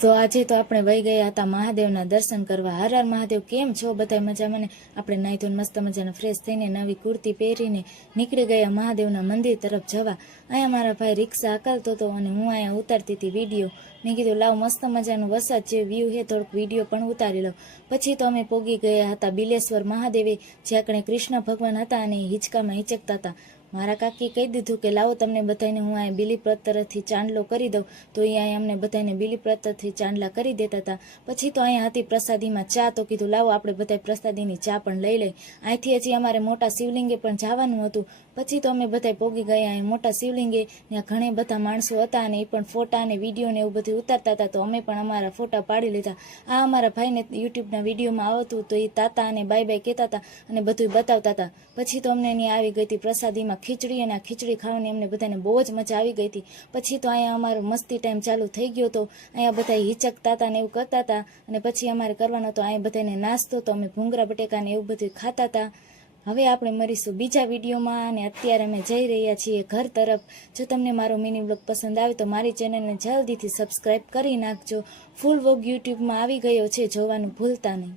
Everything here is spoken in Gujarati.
તો આજે તો આપણે વહી ગયા હતા મહાદેવના દર્શન કરવા। હર હર મહાદેવ, કેમ છો બધા? મજામાં ને? આપણે નાહી ધોઈને મસ્ત મજાના ફ્રેશ થઈને નવી કુર્તી પહેરીને નીકળી ગયા મહાદેવના મંદિર તરફ જવા। અહીંયા મારા ભાઈ રિક્ષા હકાલતો હતો અને હું અહીંયા ઉતારતી હતી વિડીયો। મેં કીધું લાવ મસ્ત મજાનું વરસાદ જે વ્યૂ છે થોડોક વિડીયો પણ ઉતારી લો। પછી તો અમે પોગી ગયા હતા બિલેશ્વર મહાદેવે, જ્યાં કણે કૃષ્ણ ભગવાન હતા અને હિંચકામાં હિંચકતા હતા। મારા કાકી કહી દીધું કે લાવો તમને બધાને હું અહીંયા બીલીપત્રથી ચાંદલો કરી દઉં, તો એ અહીંયા અમને બધાને બીલીપત્રથી ચાંદલા કરી દેતા હતા। પછી તો અહીંયા હતી પ્રસાદીમાં ચા, તો કીધું લાવો આપણે બધા પ્રસાદીની ચા પણ લઈ લઈ। અહીંથી હજી અમારે મોટા શિવલિંગે પણ જવાનું હતું। પછી તો અમે બધા પોગી ગયા અહીં મોટા શિવલિંગે, ત્યાં ઘણા બધા માણસો હતા અને એ પણ ફોટા અને વિડીયો ને એવું બધું ઉતારતા હતા, તો અમે પણ અમારા ફોટા પાડી લીધા। આ અમારા ભાઈને યુટ્યુબના વિડીયોમાં આવતું, તો એ તાતા અને બાય બાય કહેતા હતા અને બધું બતાવતા હતા। પછી તો અમને એની આવી ગઈ હતી પ્રસાદીમાં ખીચડી, અને આ ખીચડી ખાવાની અમને બધાને બહુ જ મજા આવી ગઈ હતી। પછી તો અહીંયા અમારો મસ્તી ટાઈમ ચાલુ થઈ ગયો હતો। અહીંયા બધા હિંચકતા હતા ને એવું કરતા હતા, અને પછી અમારે કરવાનો હતો અહીંયા બધાને નાસ્તો, તો અમે ભૂંગળા બટેકા ને એવું બધું ખાતા હતા। હવે આપણે મળીશું બીજા વિડીયોમાં, અને અત્યારે અમે જઈ રહ્યા છીએ ઘર તરફ। જો તમને મારો મિની બ્લોગ પસંદ આવે તો મારી ચેનલને જલ્દીથી સબસ્ક્રાઈબ કરી નાખજો। ફૂલ વ્લોગ યુટ્યુબમાં આવી ગયો છે, જોવાનું ભૂલતા નહીં।